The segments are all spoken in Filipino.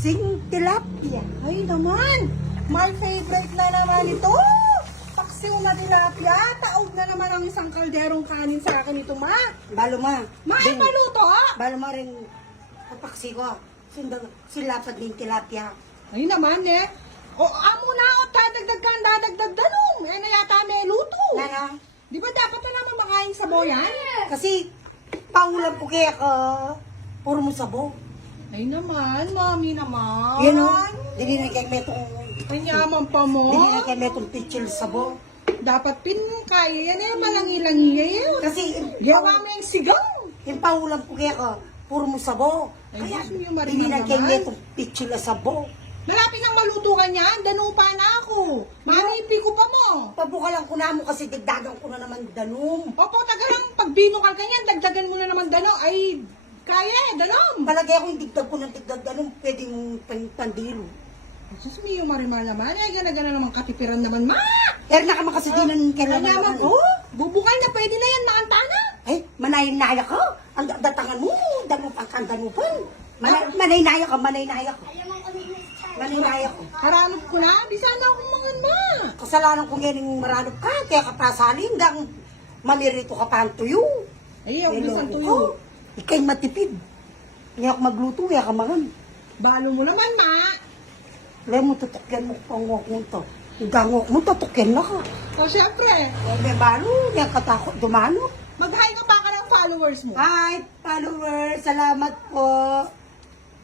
paksing tilapia. Ay naman, my favorite na naman ito. Paksiw na tilapia. Taog na naman ang isang kalderong kanin sa akin ito, ma. Balo ma. Ma, ay paluto, Balo ma rin papaksi ko. Silapad din tilapia. Ay naman eh. O, amo na o, dadagdag ka, dadagdag danong. Eh na yata may luto. Nana, Di ba dapat na naman makain sabaw yan? kasi paulam po kaya ka. Puro mo sabo. Ay naman, mami naman. Yan o. Dili na kay metong. Kanyaman pa mo. Dili na kay metong pitchel sabo. Dapat kaya yan eh, malangi-langi eh. Kasi Yawa mo yung sigaw. yung paulam po kaya ka. Puro mo sabo. Ay, Kaya gusto niyo marinig dili na kay naman. metong pitchel sabo. Malapit nang maluto ka niyan, danupa na ako. Manipi ko pa mo. Pabukalan ko na mo kasi digdagan ko na naman danum. Opo, taga lang, pag binukal ka niyan, dagdagan mo na naman dano. Ay, kaya eh, danom. Palagay ako yung digdag ko ng digdag danum, pwedeng pandilo. Sus, Mio Marimar naman. Ay, gana-gana naman katipiran naman, ma. Pero naman kasi di nang kailangan Kanyaman, naman. oh, bubukal na pwede na yan, maantana. Ay, manay-naya ka. Ang datangan mo, danupan kang danupan. Manay-naya ka, manay-naya ka. Manay-naya ko. Haranop ko na, di sana akong mga ma. Kasalanan kong yan yung maranop ka, kaya ka pasaling, hanggang mamirito ka pa ang tuyo. Ay, ang bisan Niloko tuyo. ko. Ika'y matipid. Kaya ako magluto, kaya ka mangan. Balo mo naman, ma. Alam mo, tutukyan mo pang ngok mo to. Yung gangok mo, tutukyan na ka. O, syempre, O, may balo, kaya katakot dumano. mag-hi ka pa ka ng followers mo. Hi, followers, salamat po.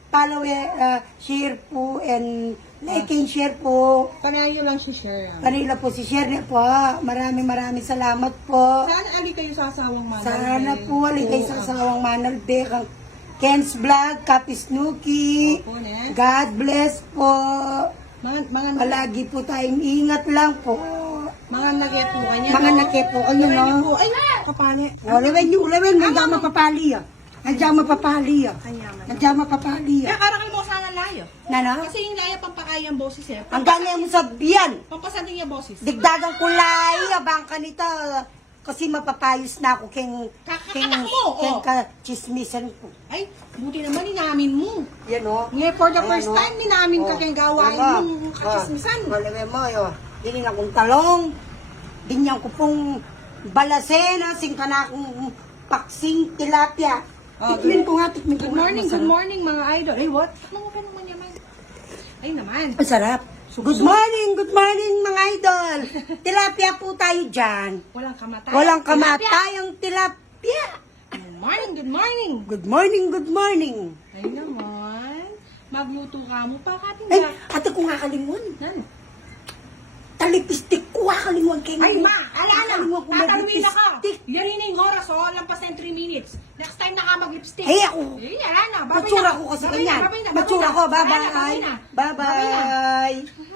Follow, share po, and like and share po. Panayin nyo lang si Share. Kanila po si Shirley po. Maraming salamat po. Sana ali kayo sa asawang manal. Sana po alin kayo sa asawang Manalbek, ang Ken's Vlog, Kapi Snooki. Opo, ne. God bless po. Mga Palagi po tayong ingat lang po. nagepo kanya. Mga nakepo kayo, no? Ay, kapane. Ulawin, nandiyan mapapali ah. Nandiyan mapapali ah. Kanyaman. Nandiyan mapapali Kaya ah. karakal mo sana layo. Nana? Kasi yung laya pampakaya ang boses eh. Ang ganyan mo sabihan. Pampasanting niya boses. Digdagan ko lay, abang ka nito. Kasi mapapayos na ako keng Kakakatak mo, oh. ka-chismisan ko. Ay, buti naman ninamin mo. Yan o. Ngayon, for the Ayan, first oh. time, ninamin ka kaya gawain mong kachismisan. Malawin mo, yo. Dinin akong talong. Dinyan ko pong balasena, singka na akong paksing tilapia. Tikmin ko nga. Good morning mga idol. Ay, what? Ano ka naman yaman? Ay naman. Ang sarap. Good morning mga idol. Tilapia po tayo dyan. Walang kamatay. Walang kamatayang tilapia. Good morning, good morning. Good morning. Ay naman. Magluto ka mo pa kating Ay, ate ko nga kalingon. Nan. Talipistik ko nga kalingon kayo. Ay ma, alala. Kalingon ko Tatanungin na ka. maglipistik. Yari na yung oras oh. Lampas na yung 3 minutes. Next time na ka mag-lipstick. Ay, ako. Ay, ala na. Babay Matsura na. ko kasi Babay na, ganyan. babay na, Matsura babay ko. na. Alala, Bye-bye. babay na. Bye-bye.